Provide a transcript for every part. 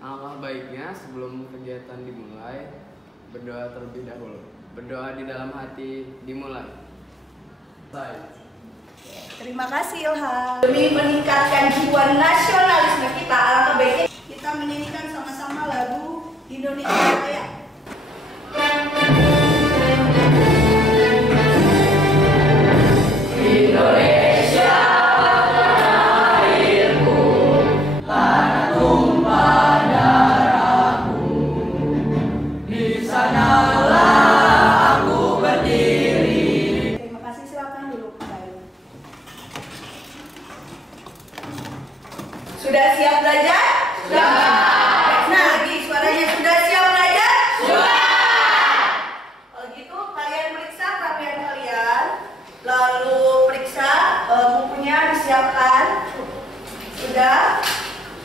Alangkah baiknya sebelum kegiatan dimulai, berdoa terlebih dahulu. Berdoa di dalam hati dimulai. Baik. Terima kasih Ilham. Demi meningkatkan jiwa nasionalisme kita, alangkah baiknya kita menyanyikan sama-sama lagu Indonesia Raya. Indonesia tanah airku, tanah tumpah darahku. Di sanalah aku berdiri. Terima kasih, silakan duduk kembali. Sudah siap belajar? Sudah. Nah, lagi suaranya sudah siap belajar? Sudah. Kalau gitu kalian periksa kerapian kalian, lalu periksa bukunya disiapkan. Sudah.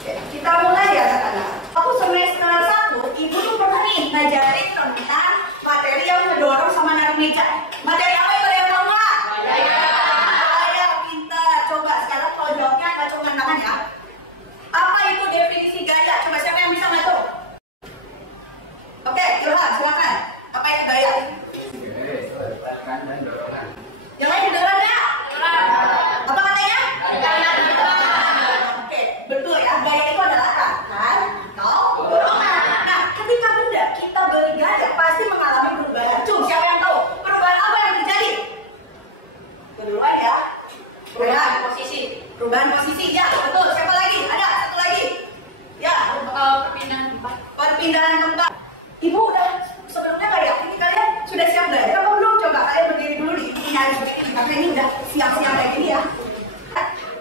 Oke, kita mulai ya anak-anak. Aku semester 1, ibu tuh pernah nih ngajarin tentang materi yang ngedorong sama narik meja. Materi apa yang kalian tahu nggak? Saya pintar. Coba sekarang kalau jawabnya nggak cuma tangan ya. Apa itu definisi gaya? Coba siapa yang bisa ngatur? Oke, Ilham, silakan. Apa itu gaya? Tekan dan dorongan. Yang lain kedengeran ya? Apa katanya? Oke, betul ya. Gaya itu adalah tekan atau dorongan. Nah, ketika benda kita beri gaya pasti mengalami perubahan. Siapa yang tahu perubahan apa yang terjadi? Keduluan ya. Perubahan posisi. Perubahan posisi ya, betul. Siapa lagi? Ada satu lagi. Ya, perpindahan tempat. Perpindahan tempat. Ibu udah sebelumnya kayak ini kalian sudah siap belajar apa belum? Coba kalian berdiri dulu di nyari seperti ini. Karena ini udah siap-siap kayak gini ya.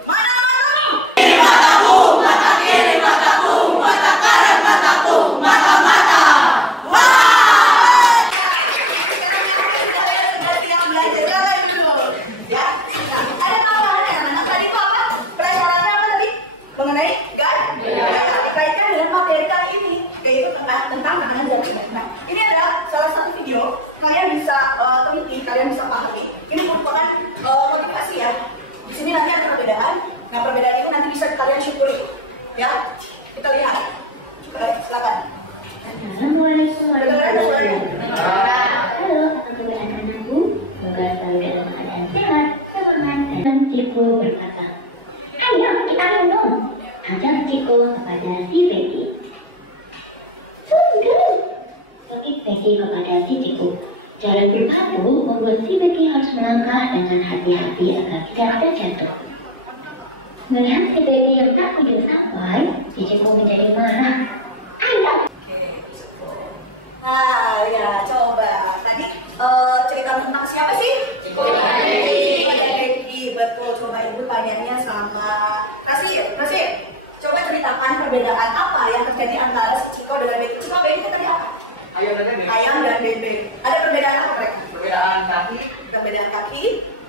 Mana matamu? Mataku, mata kiri mataku, mata kanan mataku, mata-mata. Wah! Sudah siap belajar kalian dulu. Ya. Nah, ada tambahan ya. Nah, tadi itu apa? Pelajarannya apa tadi? Mengenai gaya. Dikaitkan dengan materi kali ini, yaitu tentang tekanan dan gaya. Nah, ini ada salah satu video. Kalian bisa teliti, kalian bisa pahami. Ini merupakan motivasi ya. Di sini nanti ada perbedaan. Nah, perbedaan itu nanti bisa kalian syukuri. Ya, kita lihat. Silakan. Assalamualaikum warahmatullahi wabarakatuh. Halo, apa kabar anak-anakku? Semoga selalu dalam keadaan sehat, semangat, dan Ciko berkata, ayo kita minum. Ajak Ciko kepada si Becky. Sungguh. Tapi Becky kepada si Ciko. Jalan berbatu membuat si Becky harus melangkah dengan hati-hati agar tidak terjatuh. Melihat si Becky yang tak kunjung sampai, si Ciko menjadi marah. Ayo. Nah, ya coba. Tadi cerita tentang siapa sih? Becky. Betul. Coba ibu tanyanya sama Nasir. Coba ceritakan perbedaan apa yang terjadi antara si Ciko dengan Becky. Ciko Becky tadi apa? Ayam dan bebek. Ayam dan bebek. Ada perbedaan apa mereka? Perbedaan kaki. Perbedaan kaki.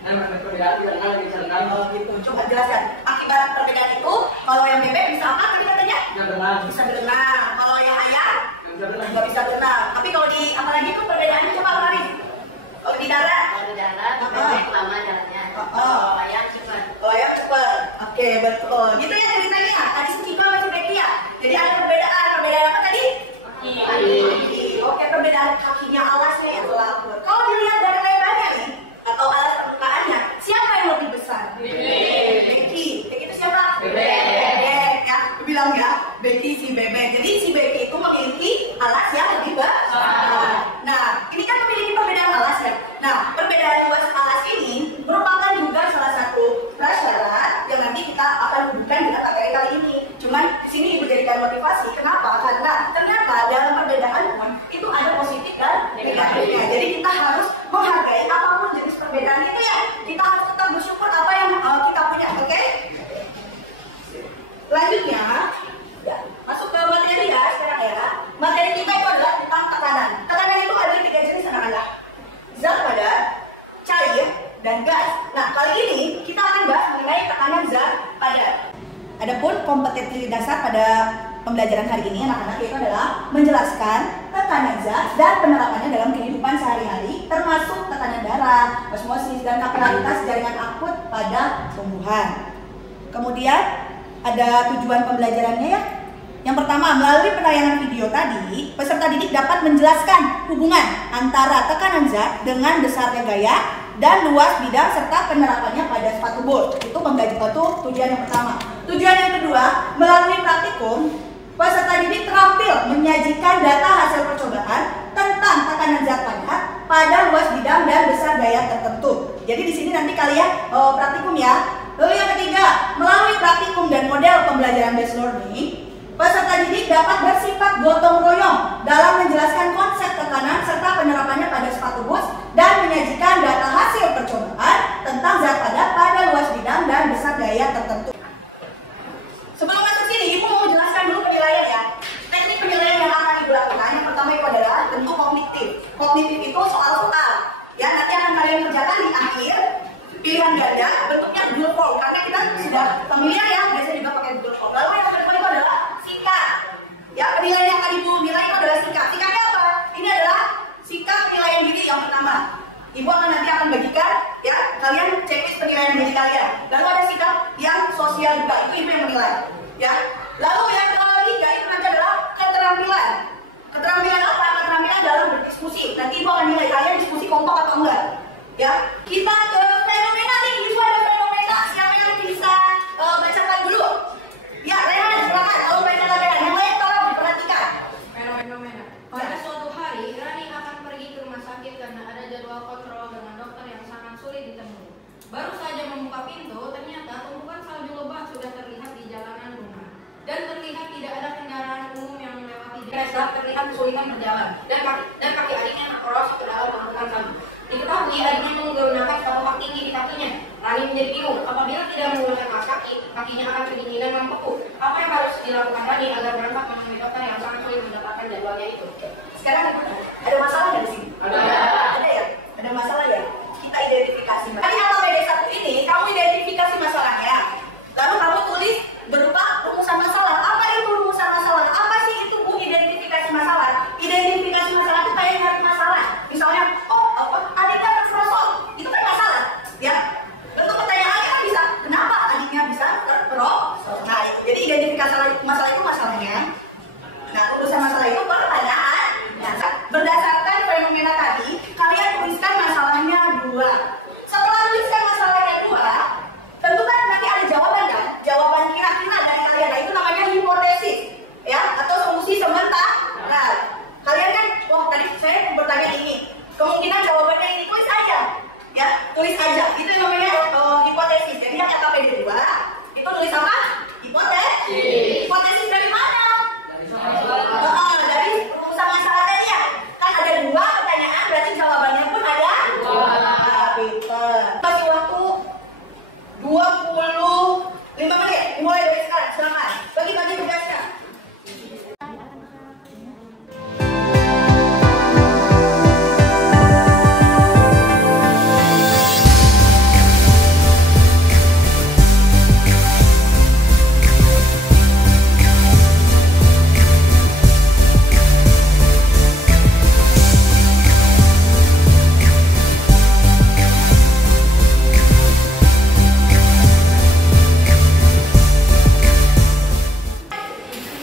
Dan perbedaan bisa dengar. Oh gitu. Coba jelaskan. Akibat perbedaan itu, kalau yang bebek bisa apa tadi katanya? Bisa berenang. Bisa berenang. Kalau yang ayam Bisa berenang. nggak bisa berenang. Tapi kalau di apalagi itu perbedaannya coba lari. Kalau di darat, bebek lama jalannya. Kalau ayam cepat. kalau ayam cepat. Oke, betul. Gitu ya ceritanya. Tadi si Ciko sama si Becky ya. Jadi ada perbedaan. Perbedaan apa tadi? Kaki. Oke, perbedaan kakinya, alasnya yang telah. Kalau dilihat dari lebarnya nih, atau alas permukaannya, siapa yang lebih besar? Becky. Becky itu siapa? Bebek. Ya, bilang ya. Becky si bebek. Jadi si Becky itu memiliki alas yang lebih besar. Nah, ini kan memiliki perbedaan alas ya. Nah, perbedaan luas alas ini merupakan juga salah satu prasyarat yang nanti kita akan hubungkan dengan materi kali ini. Cuman di sini ibu jadikan motivasi. Kenapa? Karena ternyata dalam perbedaan pun itu ada positif dan negatifnya. Jadi kita harus menghargai apapun jenis perbedaan itu ya. Kita harus tetap bersyukur apa yang kita punya. Oke? Selanjutnya, ya, masuk ke materi ya sekarang ya. Materi kita itu adalah tentang tekanan. Tekanan itu ada 3 jenis anak-anak. Zat padat, cair, dan gas. Nah, kali ini kita akan bahas mengenai tekanan zat padat. Adapun kompetensi dasar pada pembelajaran hari ini anak-anak itu adalah menjelaskan tekanan zat dan penerapannya dalam kehidupan sehari-hari, termasuk tekanan darah, osmosis, dan kapilaritas jaringan akut pada tumbuhan. Kemudian ada tujuan pembelajarannya ya. Yang pertama, melalui penayangan video tadi, peserta didik dapat menjelaskan hubungan antara tekanan zat dengan besarnya gaya dan luas bidang serta penerapannya pada sepatu boot. Itu tujuan yang pertama. Tujuan yang kedua, melalui praktikum, peserta didik terampil menyajikan data hasil percobaan tentang tekanan zat padat pada luas bidang dan besar gaya tertentu. Jadi di sini nanti kalian praktikum ya. Lalu yang ketiga, melalui praktikum dan model pembelajaran based learning, peserta didik dapat bersifat gotong royong dalam menjelaskan konsep tekanan serta penerapannya pada sepatu boots dan menyajikan data hasil percobaan tentang zat padat pada luas bidang dan besar gaya tertentu. Sebelum masuk sini, Ibu mau jelaskan dulu penilaian ya. Teknik penilaian yang akan Ibu lakukan, yang pertama itu adalah bentuk kognitif. Kognitif itu soal-soal. Ya, nanti akan kalian kerjakan di akhir. Pilihan ganda bentuknya Google Form karena kita sudah familiar ya, biasanya juga pakai Google Form. Lalu yang kedua itu adalah sikap. Ya, penilaian yang akan Ibu nilai itu adalah sikap. Sikapnya apa? Ini adalah sikap penilaian diri yang pertama. Ibu nanti akan bagikan ya, kalian checklist penilaian diri kalian. Lalu ada sikap yang sosial juga, itu Ibu yang menilai. Ya. Lalu yang ketiga itu nanti adalah keterampilan. Keterampilan apa? Keterampilan dalam berdiskusi. Nanti Ibu akan nilai kalian diskusi kompak atau enggak. Ya, kita ke fenomena nih. Ibu ada fenomena. Siapa yang bisa bacakan dulu? Ya, Rehan, silakan. Kalau bacakan Rehan, yang lain tolong diperhatikan. Fenomena. Pada suatu hari, Rani akan pergi ke rumah sakit karena ada jadwal kontrol dengan dokter yang sangat sulit ditemui. Baru saja membuka pintu, ternyata tumpukan salju lebat sudah terlihat di jalanan rumah. Dan terlihat tidak ada kendaraan umum yang melewati jalan. Terlihat kesulitan berjalan. Dan kaki adiknya terperosok ke dalam tumpukan salju. Diketahui adiknya menggunakan telapak tinggi di kakinya. Rani menjadi bingung. Apabila tidak menggunakan kaos kaki, kakinya akan kedinginan membeku. Apa yang harus dilakukan Rani agar berangkat menemui dokter yang sangat sulit mendapatkan jadwalnya itu? Sekarang ada masalah nggak di sini? Ada ya? Ada masalah ya? Kita identifikasi. Tadi apa PD1 ini? Kamu identifikasi masalahnya. Lalu kamu tulis berupa rumusan masalah. Apa itu rumusan masalah? Apa sih itu Bu identifikasi masalah? Identifikasi masalah itu kayak nyari masalah. Misalnya, adiknya terperosok, itu kan masalah, ya. Bentuk pertanyaannya kan bisa, kenapa adiknya bisa terperosok? Nah, jadi identifikasi masalah itu masalahnya. Nah, urusan masalah itu pertanyaan. Nah, berdasarkan fenomena tadi, kalian tuliskan masalahnya 2. Setelah tuliskan masalahnya 2, tentu kan nanti ada jawaban kan? Jawaban kira-kira dari kalian. Nah, itu namanya hipotesis, ya, atau solusi sementara. Nah, kalian kan, wah tadi saya bertanya ini. Kemungkinan jawabannya ini, tulis aja, ya, tulis aja. Itu namanya hipotesis. Jadi yang KPD 2 itu tulis apa? Hipotesis. Hipotesis dari mana? Dari rumusan masalah tadi ya. Kan ada 2 pertanyaan, berarti jawabannya pun ada 2. Nah, pinter. Kasih waktu 25 menit. Mulai dari sekarang, silakan. Bagi-bagi tugasnya.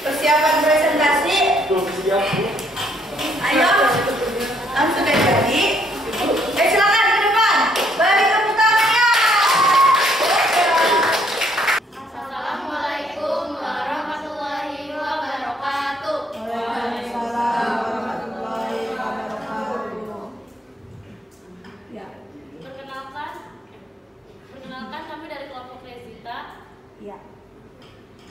Persiapan presentasi. Ayo, langsung dari tadi. Silakan ke depan. Bagi tepuk tangannya. Assalamualaikum warahmatullahi wabarakatuh. Waalaikumsalam warahmatullahi wabarakatuh. Ya. Perkenalkan kami dari kelompok Resita. Ya.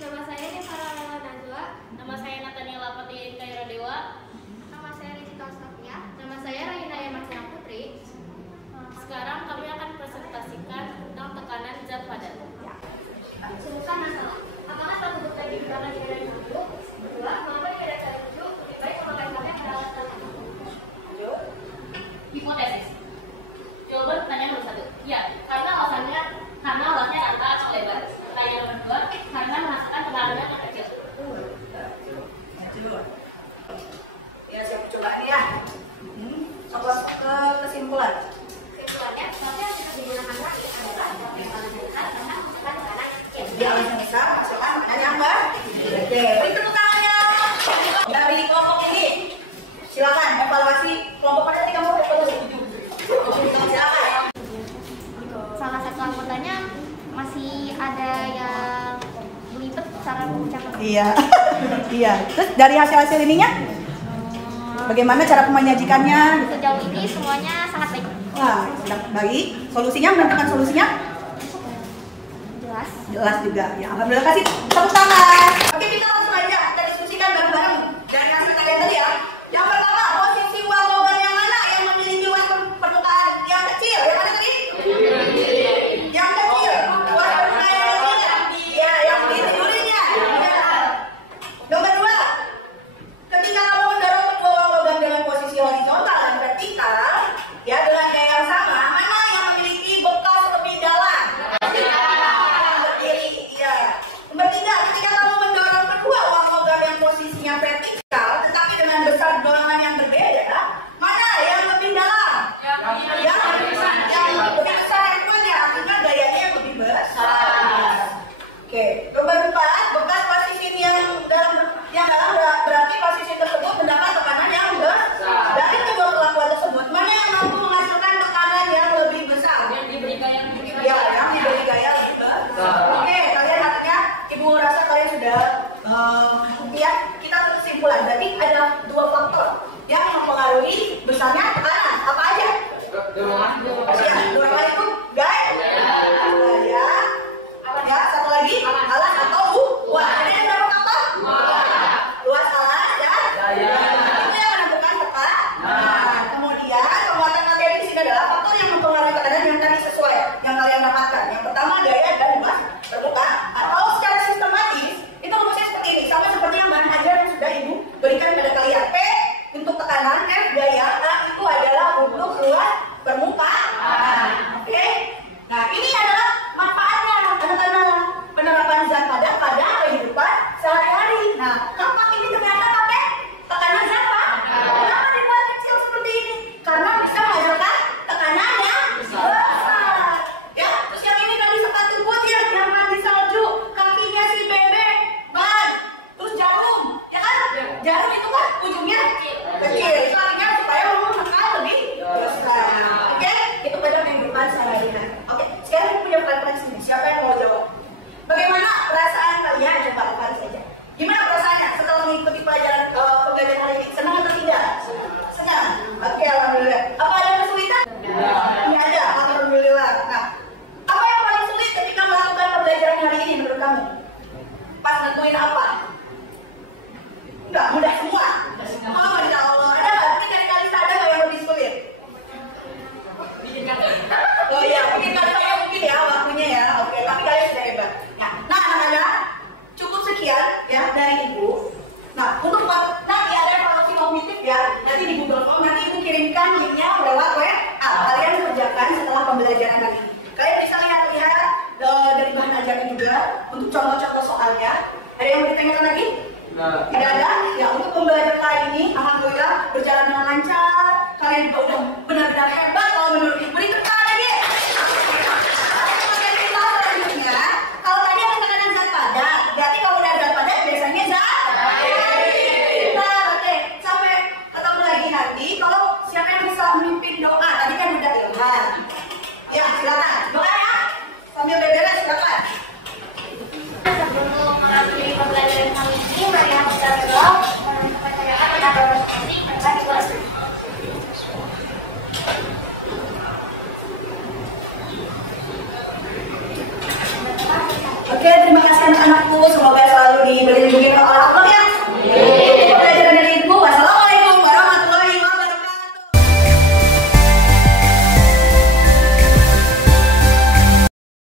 Nama saya Farah Najwa. Nama saya Natania Lapati Kaira Dewa. dari kelompok ini. Silakan evaluasi kelompok mana tadi kamu evaluasi 7. Silakan. Salah satu anggotanya masih ada yang belibet cara mengucapkan. Iya. Iya. Terus dari hasil-hasil ininya bagaimana cara menyajikannya? Sejauh ini semuanya sangat baik. Wah, baik. Solusinya, menentukan solusinya? Jelas. Jelas juga. Ya, alhamdulillah, kasih tepuk tangan. Oke, kita langsung aja kita diskusikan bareng-bareng dari hasil kalian tadi ya. Yang pertama, posisi uang logam yang mana yang memiliki uang permukaan yang kecil? Yang mana tadi? Yang kecil. Uang permukaan yang kecil ya? Iya, yang ditidulinya. Ya. Nomor 2, ketika kamu mendorong kedua uang logam dengan posisi horizontal dan vertikal, ya dengan gaya yang sama, mana yang memiliki bekas lebih dalam? Iya. Nomor 3, ketika kamu mendorong kedua uang logam yang posisinya vertikal, tetapi dengan besar dorongan yang berbeda, mana yang lebih dalam? Yang lebih besar handphonenya, artinya gayanya yang lebih besar. Oke. Nomor 4, bekas posisi yang dalam berarti posisi tersebut mendapat tekanan yang besar. Dari kedua perlakuan tersebut, mana yang mampu menghasilkan tekanan yang lebih besar? Yang diberi gaya lebih besar. Ya, yang diberi gaya lebih besar. Oke, kalian artinya Ibu rasa kalian sudah ya, kita kesimpulan. Berarti ada 2 faktor yang mempengaruhi besarnya tekanan. Apa aja? Ya, dorongan itu gaya. Ya, satu lagi alas atau uang. Ada yang berapa faktor? Luas alas ya. Itu yang menentukan tekanan. Kemudian penguatan materi di sini adalah faktor yang mempengaruhi tekanan yang tadi sesuai yang kalian dapatkan. Yang pertama gaya dan luas permukaan. Atau secara sistematis itu rumusnya seperti ini, sama seperti yang bahan ajar yang sudah Ibu berikan pada kalian. P untuk tekanan, F gaya, A itu adalah untuk luas permukaan. Oke. Nah, ini adalah manfaatnya tanda-tanda penerapan zat padat pada kehidupan sehari-hari. Nah, kampak ini ternyata pakai tekanan zat padat. Kenapa dibuat kecil seperti ini? Karena bisa menghasilkan tekanan yang besar. Ya, terus yang ini tadi sepatu boot ya, yang mandi salju, kakinya si bebek, ban, terus jarum, ya kan? Jarum itu kan ujungnya kecil. Itu artinya supaya menekan lebih besar. Oke, itu pada kehidupan sehari-hari. Oke, sekarang kita punya pertanyaan sini. Siapa yang mau jawab? Bagaimana perasaan kalian? Coba Alfari saja. Gimana perasaannya setelah mengikuti pelajaran pembelajaran hari ini? Senang atau tidak? Senang. Oke, alhamdulillah. Apa ada kesulitan? Ini ada, alhamdulillah. Nah, apa yang paling sulit ketika melakukan pembelajaran hari ini menurut kamu? Pas nentuin apa? Enggak, mudah semua. Oh, Masya Allah. Ada nggak? Mungkin dari Kalista ada nggak yang lebih sulit? Oh iya, mungkin kalian mungkin ya waktunya ya. Oke, tapi kalian sudah hebat. Nah, anak-anak cukup sekian ya dari Ibu. Nah, untuk nanti ada evaluasi kognitif ya. Nanti di Google Form nanti Ibu kirimkan linknya lewat web. Kalian kerjakan setelah pembelajaran hari ini. Kalian bisa lihat dari bahan ajarnya juga untuk contoh-contoh soalnya. Ada yang mau ditanyakan lagi? Tidak ada? Ya, untuk pembelajaran kali ini alhamdulillah berjalan dengan lancar. Kalian juga udah benar-benar hebat kalau menurut Ibu.